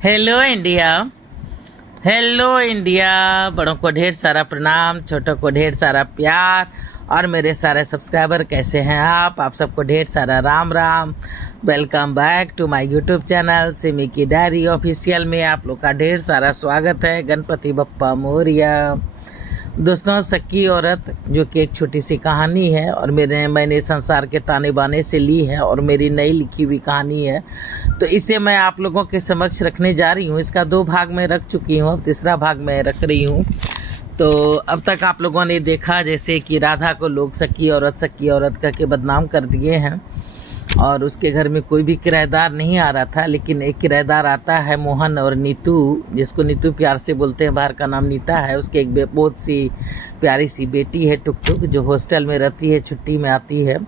Hello India. Hello India. बड़ों को ढेर सारा प्रणाम, छोटों को ढेर सारा प्यार और मेरे सारे सब्सक्राइबर कैसे हैं आप सबको ढेर सारा Ram Ram. Welcome back to my YouTube channel Simi की डायरी ऑफिशियल में आप लोग का ढेर सारा स्वागत है। गणपति बप्पा मोरिया। दोस्तों, सक्की औरत जो कि एक छोटी सी कहानी है और मैंने संसार के ताने बाने से ली है और मेरी नई लिखी हुई कहानी है, तो इसे मैं आप लोगों के समक्ष रखने जा रही हूँ। इसका 2 भाग में रख चुकी हूँ, अब तीसरा भाग मैं रख रही हूँ। तो अब तक आप लोगों ने देखा जैसे कि राधा को लोग सक्की औरत कह के बदनाम कर दिए हैं और उसके घर में कोई भी किराएदार नहीं आ रहा था, लेकिन एक किराएदार आता है, मोहन और नीतू, जिसको नीतू प्यार से बोलते हैं, बाहर का नाम नीता है। उसके एक बहुत सी प्यारी सी बेटी है टुक टुक, जो हॉस्टल में रहती है, छुट्टी में आती है।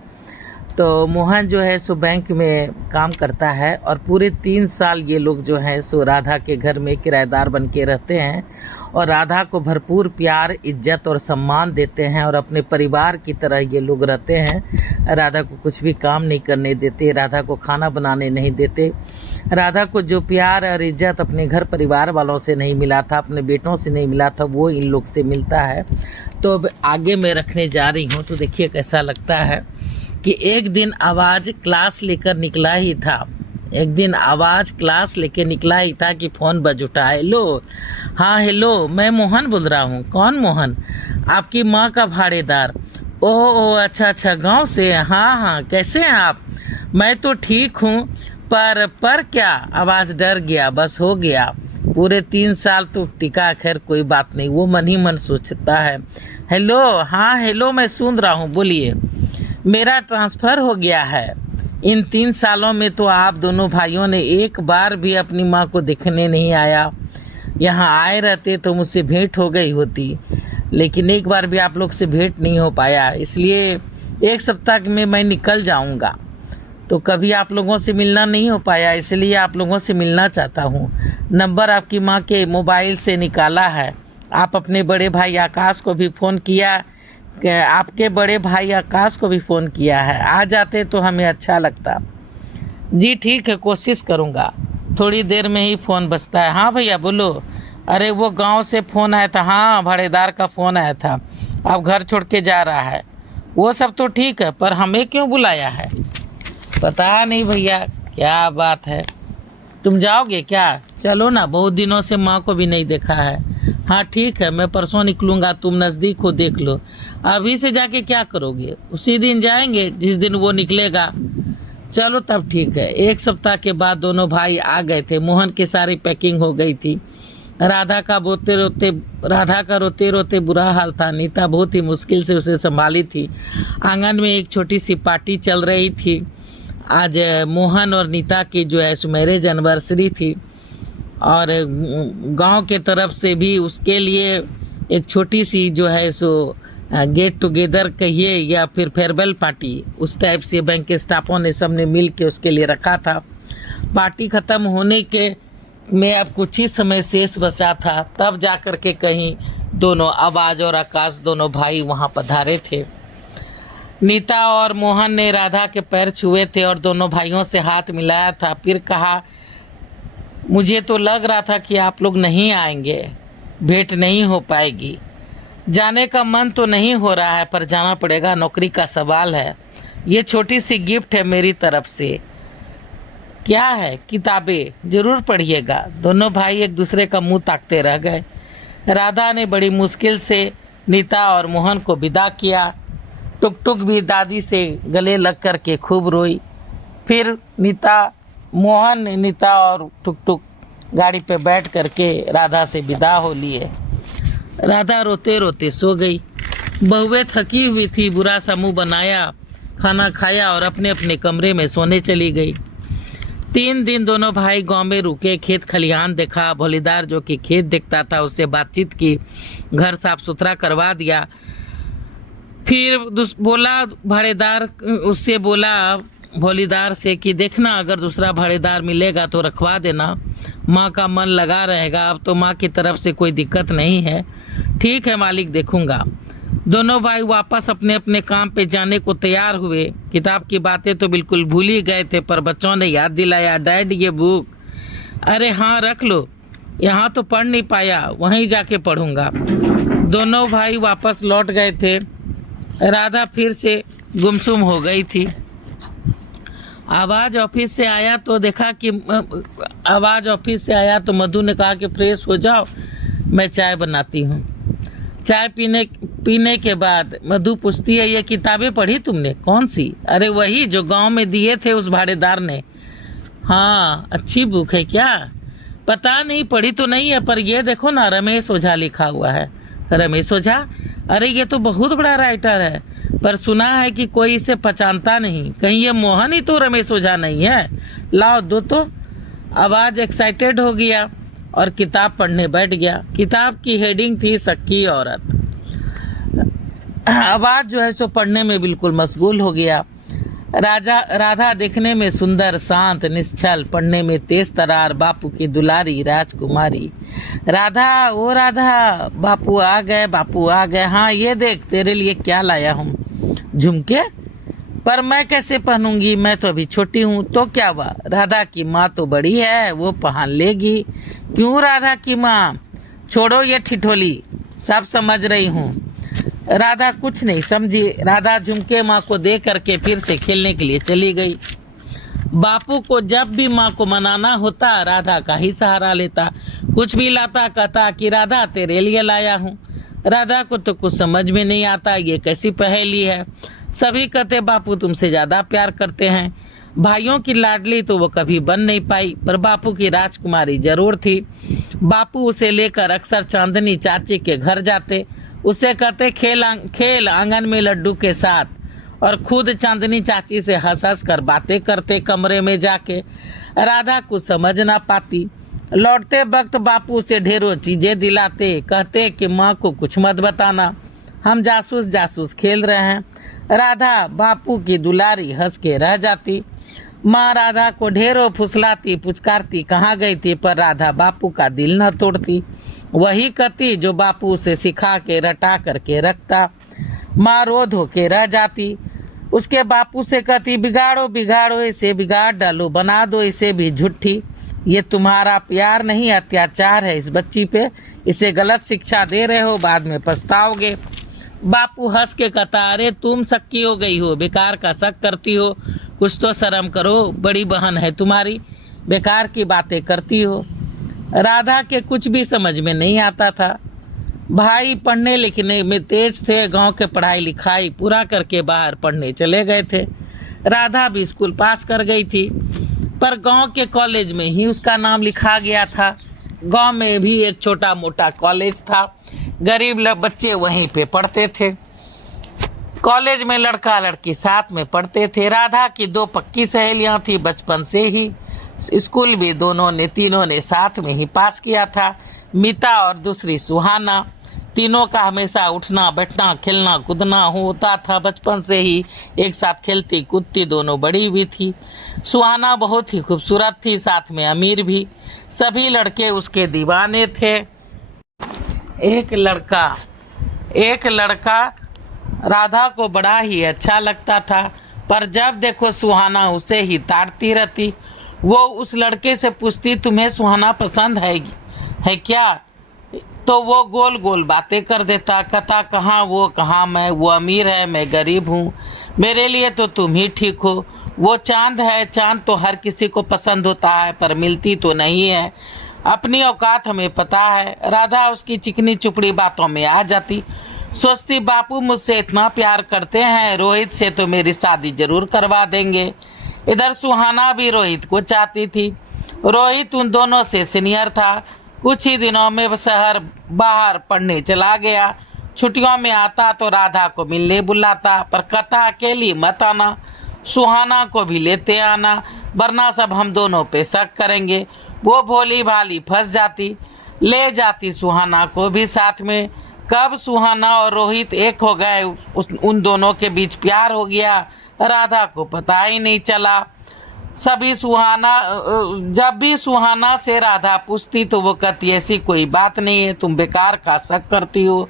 तो मोहन जो है सो बैंक में काम करता है और पूरे 3 साल ये लोग जो हैं सो राधा के घर में किराएदार बन के रहते हैं और राधा को भरपूर प्यार, इज्जत और सम्मान देते हैं और अपने परिवार की तरह ये लोग रहते हैं। राधा को कुछ भी काम नहीं करने देते, राधा को खाना बनाने नहीं देते। राधा को जो प्यार और इज्जत अपने घर परिवार वालों से नहीं मिला था, अपने बेटों से नहीं मिला था, वो इन लोग से मिलता है। तो अब आगे मैं रखने जा रही हूँ, तो देखिए कैसा लगता है कि एक दिन आवाज़ क्लास लेकर निकला ही था। एक दिन आवाज़ क्लास लेके निकला ही था कि फ़ोन बज उठा। हेलो, हाँ हेलो, मैं मोहन बोल रहा हूँ। कौन मोहन? आपकी माँ का भाड़ेदार। ओह अच्छा, गांव से? हाँ, कैसे हैं आप? मैं तो ठीक हूँ, पर क्या? आवाज़ डर गया, बस हो गया। पूरे 3 साल तो टिका, खैर कोई बात नहीं, वो मन ही मन सोचता है। हेलो, हाँ हेलो, मैं सुन रहा हूँ, बोलिए। मेरा ट्रांसफ़र हो गया है। इन 3 सालों में तो आप दोनों भाइयों ने एक बार भी अपनी माँ को देखने नहीं आया। यहाँ आए रहते तो मुझसे भेंट हो गई होती, लेकिन एक बार भी आप लोग से भेंट नहीं हो पाया, इसलिए 1 सप्ताह में मैं निकल जाऊँगा। तो कभी आप लोगों से मिलना नहीं हो पाया, इसलिए आप लोगों से मिलना चाहता हूँ। नंबर आपकी माँ के मोबाइल से निकाला है। आप अपने बड़े भाई आकाश को भी फ़ोन किया, आपके बड़े भाई आकाश को भी फ़ोन किया है, आ जाते तो हमें अच्छा लगता। जी ठीक है, कोशिश करूँगा। थोड़ी देर में ही फ़ोन बजता है। हाँ भैया बोलो। अरे वो गांव से फ़ोन आया था। हाँ, भाड़ेदार का फ़ोन आया था, अब घर छोड़ के जा रहा है। वो सब तो ठीक है, पर हमें क्यों बुलाया है? पता नहीं भैया, क्या बात है। तुम जाओगे क्या? चलो ना, बहुत दिनों से माँ को भी नहीं देखा है। हाँ ठीक है, मैं परसों निकलूँगा, तुम नज़दीक हो, देख लो। अभी से जाके क्या करोगे? उसी दिन जाएंगे जिस दिन वो निकलेगा। चलो तब ठीक है। 1 सप्ताह के बाद दोनों भाई आ गए थे। मोहन की सारी पैकिंग हो गई थी। राधा का रोते रोते बुरा हाल था। नीता बहुत ही मुश्किल से उसे संभाली थी। आंगन में एक छोटी सी पार्टी चल रही थी। आज मोहन और नीता की जो है मैरिज एनिवर्सरी थी और गांव के तरफ से भी उसके लिए एक छोटी सी जो है सो गेट टुगेदर कहिए या फिर फेयरवेल पार्टी, उस टाइप से बैंक के स्टाफों ने सबने मिल के उसके लिए रखा था। पार्टी ख़त्म होने के में अब कुछ ही समय शेष बचा था, तब जा कर के कहीं दोनों आवाज़ और आकाश दोनों भाई वहाँ पधारे थे। नीता और मोहन ने राधा के पैर छुए थे और दोनों भाइयों से हाथ मिलाया था। फिर कहा, मुझे तो लग रहा था कि आप लोग नहीं आएंगे, भेंट नहीं हो पाएगी। जाने का मन तो नहीं हो रहा है, पर जाना पड़ेगा, नौकरी का सवाल है। ये छोटी सी गिफ्ट है मेरी तरफ से। क्या है? किताबें, ज़रूर पढ़िएगा। दोनों भाई एक दूसरे का मुंह ताकते रह गए। राधा ने बड़ी मुश्किल से नीता और मोहन को विदा किया। टुक टुक भी दादी से गले लग कर के खूब रोई। फिर मोहन, नीता और टुक टुक गाड़ी पे बैठ करके राधा से विदा हो लिए। राधा रोते रोते सो गई। बहुएं थकी हुई थी, बुरा सा मुँह बनाया, खाना खाया और अपने अपने कमरे में सोने चली गई। 3 दिन दोनों भाई गांव में रुके, खेत खलिहान देखा। भोलीदार जो कि खेत देखता था उससे बातचीत की, घर साफ सुथरा करवा दिया। फिर बोला भोलीदार से कि देखना, अगर दूसरा भाड़ेदार मिलेगा तो रखवा देना, माँ का मन लगा रहेगा। अब तो माँ की तरफ से कोई दिक्कत नहीं है। ठीक है मालिक, देखूंगा। दोनों भाई वापस अपने अपने काम पे जाने को तैयार हुए। किताब की बातें तो बिल्कुल भूल ही गए थे, पर बच्चों ने याद दिलाया, डैड ये बुक अरे हाँ रख लो, यहाँ तो पढ़ नहीं पाया, वहीं जाके पढ़ूंगा। दोनों भाई वापस लौट गए थे। राधा फिर से गुमसुम हो गई थी। आवाज़ ऑफिस से आया तो मधु ने कहा कि फ्रेश हो जाओ, मैं चाय बनाती हूँ। चाय पीने के बाद मधु पूछती है, ये किताबें पढ़ी तुमने? कौन सी? अरे वही जो गांव में दिए थे उस भाड़ेदार ने। हाँ अच्छी बुक है क्या? पता नहीं, पढ़ी तो नहीं है, पर ये देखो ना, रमेश ओझा लिखा हुआ है। रमेश ओझा? अरे ये तो बहुत बड़ा राइटर है, पर सुना है कि कोई इसे पहचानता नहीं। कहीं ये मोहन ही तो रमेश ओझा नहीं है? लाओ दो तो। आवाज़ एक्साइटेड हो गया और किताब पढ़ने बैठ गया। किताब की हेडिंग थी सक्की औरत। आवाज़ जो है सो पढ़ने में बिल्कुल मशगूल हो गया। राधा देखने में सुंदर, शांत, निश्चल, पढ़ने में तेज तरार, बापू की दुलारी राजकुमारी। राधा, ओ राधा, बापू आ गए, बापू आ गए। हाँ ये देख, तेरे लिए क्या लाया हूँ। झुमके? पर मैं कैसे पहनूंगी, मैं तो अभी छोटी हूँ। तो क्या हुआ, राधा की माँ तो बड़ी है, वो पहन लेगी। क्यों राधा की माँ? छोड़ो ये ठिठोली, सब समझ रही हूँ। राधा कुछ नहीं समझी। राधा झुमके माँ को दे करके फिर से खेलने के लिए चली गई। बापू को जब भी माँ को मनाना होता राधा का ही सहारा लेता। कुछ भी लाता कहता कि राधा तेरे लिए लाया हूँ। राधा को तो कुछ समझ में नहीं आता, ये कैसी पहेली है। सभी कहते बापू तुमसे ज़्यादा प्यार करते हैं। भाइयों की लाडली तो वो कभी बन नहीं पाई, पर बापू की राजकुमारी जरूर थी। बापू उसे लेकर अक्सर चांदनी चाची के घर जाते। उसे कहते खेल आंगन में लड्डू के साथ, और खुद चांदनी चाची से हंस हंस कर बातें करते कमरे में जाके। राधा कुछ समझ ना पाती। लौटते वक्त बापू से ढेरों चीजें दिलाते, कहते कि माँ को कुछ मत बताना, हम जासूस जासूस खेल रहे हैं। राधा बापू की दुलारी हंस के रह जाती। माँ राधा को ढेरों फुसलाती, पुचकारती कहाँ गई थी, पर राधा बापू का दिल न तोड़ती। वही कहती जो बापू से सिखा के रटा करके रखता। माँ रो धो के रह जाती। उसके बापू से कहती बिगाड़ो बिगाड़ो इसे, बिगाड़ डालो, बना दो इसे भी झूठी। ये तुम्हारा प्यार नहीं अत्याचार है इस बच्ची पे, इसे गलत शिक्षा दे रहे हो, बाद में पछताओगे। बापू हंस के कहता, अरे तुम सक्की हो गई हो, बेकार का शक करती हो, कुछ तो शर्म करो, बड़ी बहन है तुम्हारी, बेकार की बातें करती हो। राधा के कुछ भी समझ में नहीं आता था। भाई पढ़ने लिखने में तेज थे, गांव के पढ़ाई लिखाई पूरा करके बाहर पढ़ने चले गए थे। राधा भी स्कूल पास कर गई थी, पर गांव के कॉलेज में ही उसका नाम लिखा गया था। गांव में भी एक छोटा मोटा कॉलेज था, गरीब बच्चे वहीं पे पढ़ते थे। कॉलेज में लड़का लड़की साथ में पढ़ते थे। राधा की दो पक्की सहेलियां थी बचपन से ही। स्कूल भी तीनों ने साथ में ही पास किया था। मीता और दूसरी सुहाना। तीनों का हमेशा उठना बैठना खेलना कूदना होता था। बचपन से ही एक साथ खेलती कूदती दोनों बड़ी हुई थी। सुहाना बहुत ही खूबसूरत थी, साथ में अमीर भी। सभी लड़के उसके दीवाने थे। एक लड़का राधा को बड़ा ही अच्छा लगता था, पर जब देखो सुहाना उसे ही ताड़ती रहती। वो उस लड़के से पूछती तुम्हें सुहाना पसंद है क्या, तो वो गोल गोल बातें कर देता। कहता कहाँ वो कहाँ मैं, वो अमीर है मैं गरीब हूँ, मेरे लिए तो तुम ही ठीक हो। वो चांद है, चांद तो हर किसी को पसंद होता है, पर मिलती तो नहीं है। अपनी औकात हमें पता है। राधा उसकी चिकनी चुपड़ी बातों में आ जाती। सोचती बापू मुझसे इतना प्यार करते हैं, रोहित से तो मेरी शादी जरूर करवा देंगे। इधर सुहाना भी रोहित को चाहती थी। रोहित उन दोनों से सीनियर था। कुछ ही दिनों में शहर बाहर पढ़ने चला गया। छुट्टियों में आता तो राधा को मिलने बुलाता, पर कहता अकेली मत आना, सुहाना को भी लेते आना, वरना सब हम दोनों पे शक करेंगे। वो भोली भाली फंस जाती, ले जाती सुहाना को भी साथ में। कब सुहाना और रोहित एक हो गए, उन दोनों के बीच प्यार हो गया, राधा को पता ही नहीं चला। जब भी सुहाना से राधा पूछती तो वो कहती ऐसी कोई बात नहीं है, तुम बेकार का शक करती हो।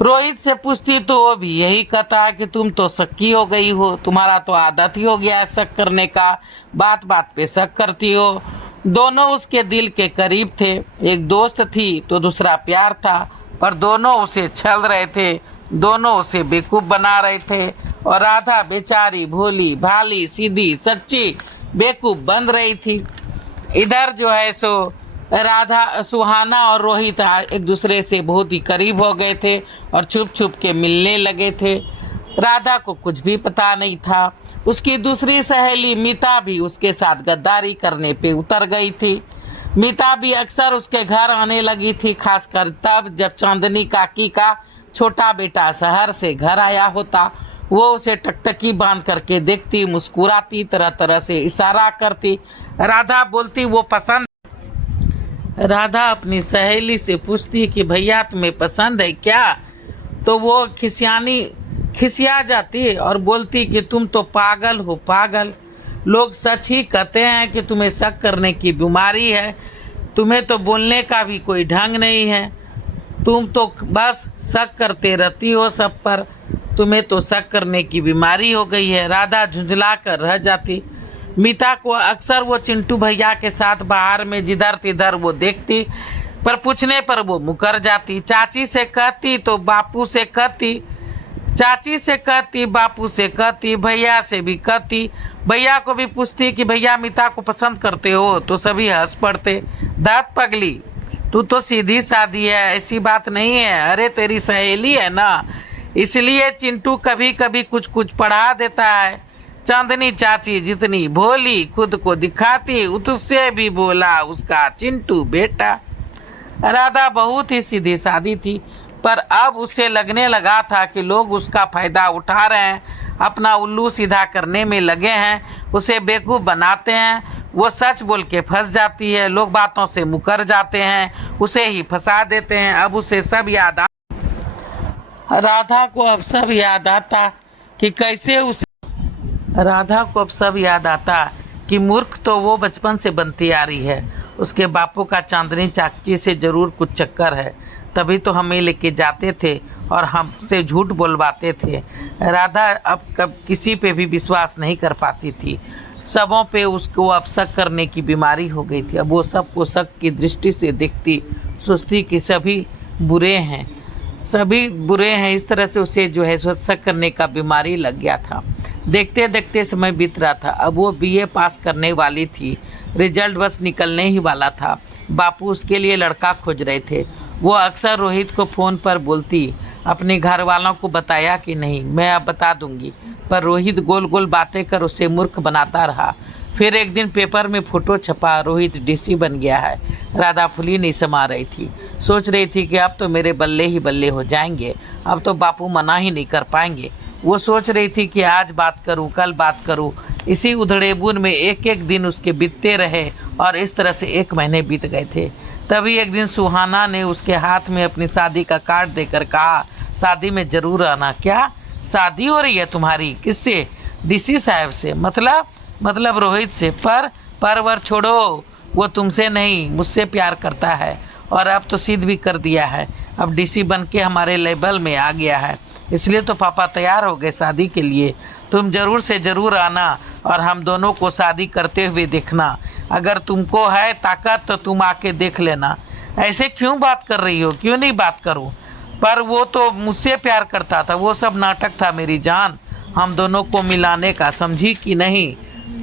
रोहित से पूछती तो वो भी यही कहता है कि तुम तो शक्की हो गई हो, तुम्हारा तो आदत ही हो गया है शक करने का, बात बात पे शक करती हो। दोनों उसके दिल के करीब थे। एक दोस्त थी तो दूसरा प्यार था, पर दोनों उसे छल रहे थे, दोनों उसे बेवकूफ़ बना रहे थे। और राधा बेचारी भोली भाली सीधी सच्ची बेवकूफ़ बन रही थी। इधर जो है सो राधा, सुहाना और रोहित एक दूसरे से बहुत ही करीब हो गए थे और छुप छुप के मिलने लगे थे। राधा को कुछ भी पता नहीं था। उसकी दूसरी सहेली मीता भी उसके साथ गद्दारी करने पे उतर गई थी। मीता भी अक्सर उसके घर आने लगी थी, खासकर तब जब चांदनी काकी का छोटा बेटा शहर से घर आया होता। वो उसे टकटकी बांध करके देखती, मुस्कुराती, तरह तरह से इशारा करती। राधा बोलती वो पसंद। राधा अपनी सहेली से पूछती कि भैया तुम्हें पसंद है क्या, तो वो खिसिया जाती और बोलती कि तुम तो पागल हो पागल। लोग सच ही कहते हैं कि तुम्हें शक करने की बीमारी है, तुम्हें तो बोलने का भी कोई ढंग नहीं है, तुम तो बस शक करते रहती हो सब पर, तुम्हें तो शक करने की बीमारी हो गई है। राधा झुंझला कर रह जाती। मीता को अक्सर वो चिंटू भैया के साथ बाहर में जिधर तिधर वो देखती, पर पूछने पर वो मुकर जाती। चाची से कहती तो बापू से कहती, चाची से कहती, बापू से कहती, भैया से भी कहती। भैया को भी पूछती कि भैया मीता को पसंद करते हो, तो सभी हंस पड़ते। दांत पगली, तू तो सीधी सादी है, ऐसी बात नहीं है। अरे तेरी सहेली है ना, इसलिए चिंटू कभी कभी कुछ कुछ पढ़ा देता है। चांदनी चाची जितनी भोली खुद को दिखाती, उससे भी बोला उसका चिंटू बेटा। राधा बहुत ही सीधी सादी थी, पर अब उसे लगने लगा था कि लोग उसका फायदा उठा रहे हैं, अपना उल्लू सीधा करने में लगे हैं, उसे बेवकूफ़ बनाते हैं। वो सच बोल के फंस जाती है, लोग बातों से मुकर जाते हैं, उसे ही फंसा देते हैं। अब उसे सब याद राधा को अब सब याद आता कि कैसे उसे राधा को अब सब याद आता कि मूर्ख तो वो बचपन से बनती आ रही है। उसके बापू का चांदनी चाची से ज़रूर कुछ चक्कर है, तभी तो हमें लेके जाते थे और हमसे झूठ बोलवाते थे। राधा अब कब किसी पे भी विश्वास नहीं कर पाती थी, सबों पे उसको अब शक करने की बीमारी हो गई थी। अब वो सबको शक की दृष्टि से देखती, सोचती कि सभी बुरे हैं, सभी बुरे हैं। इस तरह से उसे जो है शक करने का बीमारी लग गया था। देखते देखते समय बीत रहा था। अब वो बीए पास करने वाली थी, रिजल्ट बस निकलने ही वाला था। बापू उसके लिए लड़का खोज रहे थे। वो अक्सर रोहित को फ़ोन पर बोलती, अपने घर वालों को बताया कि नहीं, मैं अब बता दूंगी, पर रोहित गोल गोल बातें कर उसे मूर्ख बनाता रहा। फिर एक दिन पेपर में फ़ोटो छपा, रोहित डीसी बन गया है। राधा फुली नहीं समा रही थी, सोच रही थी कि अब तो मेरे बल्ले ही बल्ले हो जाएंगे, अब तो बापू मना ही नहीं कर पाएंगे। वो सोच रही थी कि आज बात करूं, कल बात करूं। इसी उधड़ेबुन में एक एक दिन उसके बीतते रहे और इस तरह से 1 महीने बीत गए थे। तभी एक दिन सुहाना ने उसके हाथ में अपनी शादी का कार्ड देकर कहा, शादी में ज़रूर आना। क्या शादी हो रही है तुम्हारी? किससे? डीसी साहब से। मतलब रोहित से। परवर छोड़ो, वो तुमसे नहीं मुझसे प्यार करता है और अब तो सिद्ध भी कर दिया है, अब डीसी बन के हमारे लेवल में आ गया है। इसलिए तो पापा तैयार हो गए शादी के लिए। तुम ज़रूर से ज़रूर आना और हम दोनों को शादी करते हुए देखना। अगर तुमको है ताकत तो तुम आके देख लेना। ऐसे क्यों बात कर रही हो? क्यों नहीं बात करूं? पर वो तो मुझसे प्यार करता था, वो सब नाटक था मेरी जान, हम दोनों को मिलाने का, समझी कि नहीं?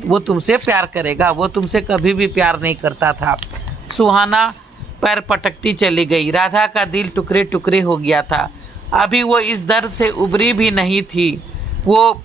वो तुमसे प्यार करेगा? वो तुमसे कभी भी प्यार नहीं करता था। सुहाना पैर पटकती चली गई। राधा का दिल टुकड़े टुकड़े हो गया था। अभी वो इस दर्द से उबरी भी नहीं थी। वो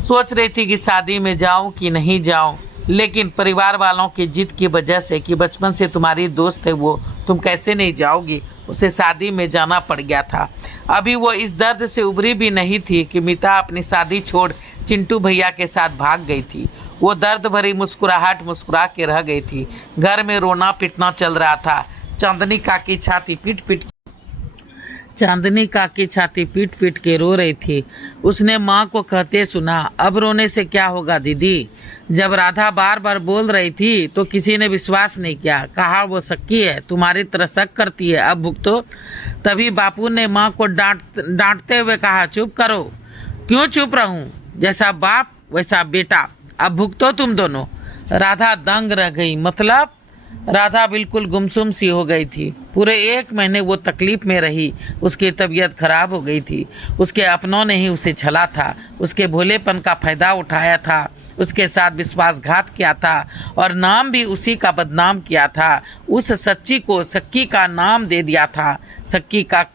सोच रही थी कि शादी में जाऊं कि नहीं जाऊं, लेकिन परिवार वालों की जिद की वजह से कि बचपन से तुम्हारी दोस्त है वो, तुम कैसे नहीं जाओगी, उसे शादी में जाना पड़ गया था। अभी वो इस दर्द से उबरी भी नहीं थी कि मीता अपनी शादी छोड़ चिंटू भैया के साथ भाग गई थी। वो दर्द भरी मुस्कुराहट मुस्कुरा के रह गई थी। घर में रोना पिटना चल रहा था। चांदनी काकी छाती पीट पीट के रो रही थी। उसने माँ को कहते सुना, अब रोने से क्या होगा दीदी? जब राधा बार बार बोल रही थी तो किसी ने विश्वास नहीं किया, कहा वो सक्की है, तुम्हारी तरह शक करती है, अब भुगतो। तभी बापू ने माँ को डांटते हुए कहा, चुप करो। क्यों चुप रहूं? जैसा बाप वैसा बेटा, अब भुगतो तुम दोनों। राधा दंग रह गई। मतलब राधा बिल्कुल गुमसुम सी हो गई थी। पूरे 1 महीने वो तकलीफ में रही। उसकी तबीयत खराब हो गई थी। उसके अपनों ने ही उसे छला था, उसके भोलेपन का फायदा उठाया था, उसके साथ विश्वासघात किया था और नाम भी उसी का बदनाम किया था। उस सच्ची को सक्की का नाम दे दिया था, सक्की का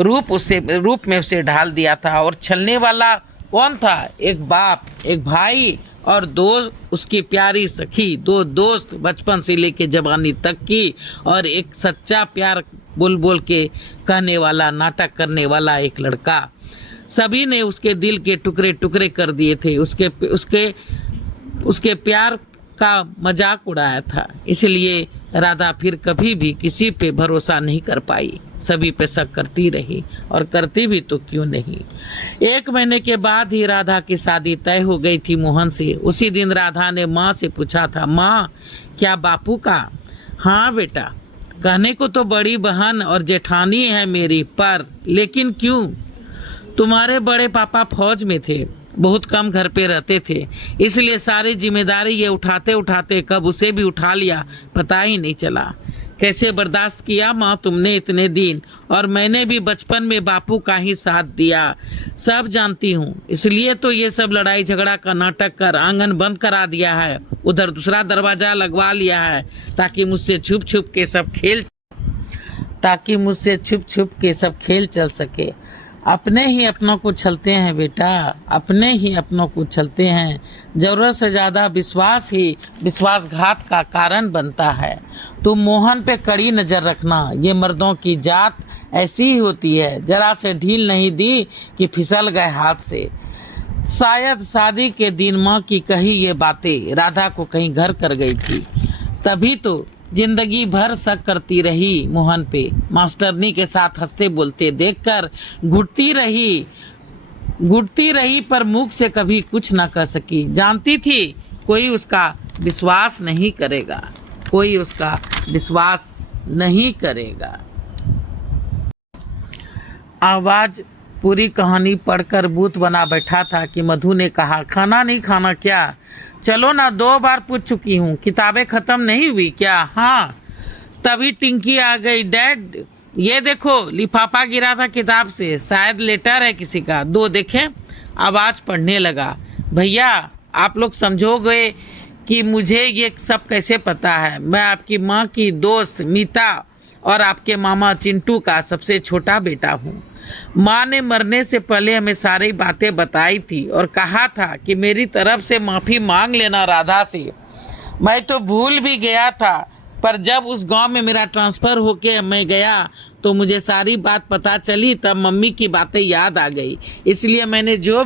रूप में उसे ढाल दिया था। और छलने वाला कौन था? एक बाप, एक भाई और दो उसकी प्यारी सखी, 2 दोस्त बचपन से लेके जवानी तक की, और एक सच्चा प्यार बोल बोल के कहने वाला, नाटक करने वाला एक लड़का। सभी ने उसके दिल के टुकड़े टुकड़े कर दिए थे। उसके प्यार का मजाक उड़ाया था। इसलिए राधा फिर कभी भी किसी पे भरोसा नहीं कर पाई, सभी पे शक करती रही, और करती भी तो क्यों नहीं। 1 महीने के बाद ही राधा की शादी तय हो गई थी मोहन से। उसी दिन राधा ने माँ से पूछा था, माँ क्या बापू का? हाँ बेटा, कहने को तो बड़ी बहन और जेठानी है मेरी, पर लेकिन क्यों? तुम्हारे बड़े पापा फौज में थे, बहुत कम घर पे रहते थे, इसलिए सारी जिम्मेदारी ये उठाते उठाते कब उसे भी उठा लिया पता ही नहीं चला। कैसे बर्दाश्त किया माँ तुमने इतने दिन, और मैंने भी बचपन में बापू का ही साथ दिया, सब जानती हूँ। इसलिए तो ये सब लड़ाई झगड़ा का नाटक कर आंगन बंद करा दिया है, उधर दूसरा दरवाजा लगवा लिया है, ताकि मुझसे छुप छुप के सब खेल चल सके। अपने ही अपनों को छलते हैं बेटा, अपने ही अपनों को छलते हैं। ज़रूरत से ज़्यादा विश्वास ही विश्वासघात का कारण बनता है। तुम मोहन पे कड़ी नज़र रखना, ये मर्दों की जात ऐसी ही होती है, जरा से ढील नहीं दी कि फिसल गए हाथ से। शायद शादी के दिन माँ की कही ये बातें राधा को कहीं घर कर गई थी, तभी तो जिंदगी भर शक करती रही मोहन पे। मास्टरनी के साथ हंसते बोलते देखकर घुटती रही पर मुख से कभी कुछ ना कह सकी। जानती थी कोई उसका विश्वास नहीं करेगा, कोई उसका विश्वास नहीं करेगा। आवाज पूरी कहानी पढ़कर भूत बना बैठा था कि मधु ने कहा, खाना नहीं खाना क्या? चलो ना, 2 बार पूछ चुकी हूँ, किताबें ख़त्म नहीं हुई क्या? हाँ। तभी टिंकी आ गई, डैड ये देखो लिफाफा गिरा था किताब से, शायद लेटर है किसी का, दो देखें। आवाज़ पढ़ने लगा, भैया आप लोग समझोगे कि मुझे ये सब कैसे पता है? मैं आपकी माँ की दोस्त मीता और आपके मामा चिंटू का सबसे छोटा बेटा हूँ। माँ ने मरने से पहले हमें सारी बातें बताई थी और कहा था कि मेरी तरफ से माफ़ी मांग लेना राधा से। मैं तो भूल भी गया था, पर जब उस गांव में मेरा ट्रांसफ़र होके मैं गया तो मुझे सारी बात पता चली, तब मम्मी की बातें याद आ गई। इसलिए मैंने जो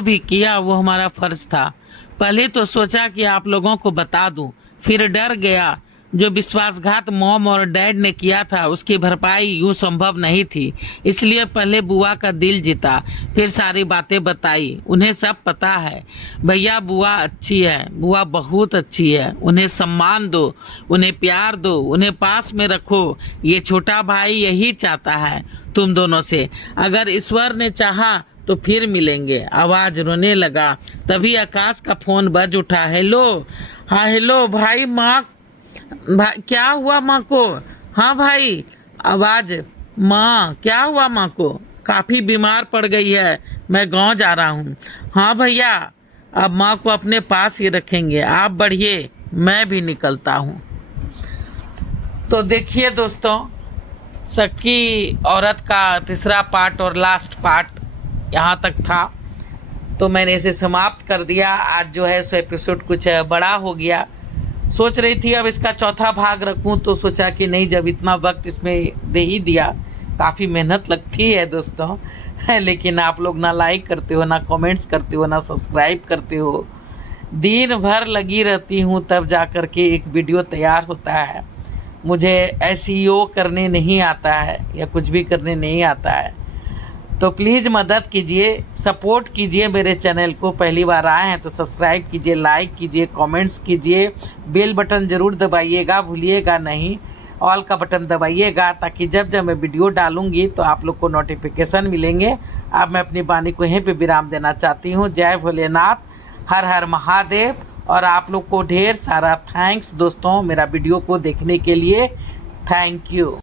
भी किया वो हमारा फ़र्ज़ था। पहले तो सोचा कि आप लोगों को बता दूं, फिर डर गया। जो विश्वासघात मॉम और डैड ने किया था उसकी भरपाई यूँ संभव नहीं थी, इसलिए पहले बुआ का दिल जीता, फिर सारी बातें बताई। उन्हें सब पता है भैया, बुआ अच्छी है, बुआ बहुत अच्छी है। उन्हें सम्मान दो, उन्हें प्यार दो, उन्हें पास में रखो। ये छोटा भाई यही चाहता है तुम दोनों से। अगर ईश्वर ने चाहा तो फिर मिलेंगे। आवाज़ रोने लगा। तभी आकाश का फ़ोन बज उठा। हेलो, हाँ हेलो भाई, भाई क्या हुआ माँ को? हाँ भाई। आवाज़, माँ क्या हुआ माँ को? काफ़ी बीमार पड़ गई है, मैं गांव जा रहा हूँ। हाँ भैया, अब माँ को अपने पास ही रखेंगे, आप बढ़िए, मैं भी निकलता हूँ। तो देखिए दोस्तों, सक्की औरत का तीसरा पार्ट और लास्ट पार्ट यहाँ तक था, तो मैंने इसे समाप्त कर दिया। आज जो है सो एपिसोड कुछ बड़ा हो गया। सोच रही थी अब इसका चौथा भाग रखूं, तो सोचा कि नहीं, जब इतना वक्त इसमें दे ही दिया, काफ़ी मेहनत लगती है दोस्तों लेकिन आप लोग ना लाइक करते हो, ना कमेंट्स करते हो, ना सब्सक्राइब करते हो। दिन भर लगी रहती हूँ तब जा कर के एक वीडियो तैयार होता है। मुझे एसईओ करने नहीं आता है या कुछ भी करने नहीं आता है, तो प्लीज़ मदद कीजिए, सपोर्ट कीजिए मेरे चैनल को। पहली बार आए हैं तो सब्सक्राइब कीजिए, लाइक कीजिए, कमेंट्स कीजिए, बेल बटन ज़रूर दबाइएगा, भूलिएगा नहीं। ऑल का बटन दबाइएगा, ताकि जब जब मैं वीडियो डालूंगी तो आप लोग को नोटिफिकेशन मिलेंगे। अब मैं अपनी वाणी को यहीं पे विराम देना चाहती हूँ। जय भोलेनाथ, हर हर महादेव। और आप लोग को ढेर सारा थैंक्स दोस्तों मेरा वीडियो को देखने के लिए। Thank you.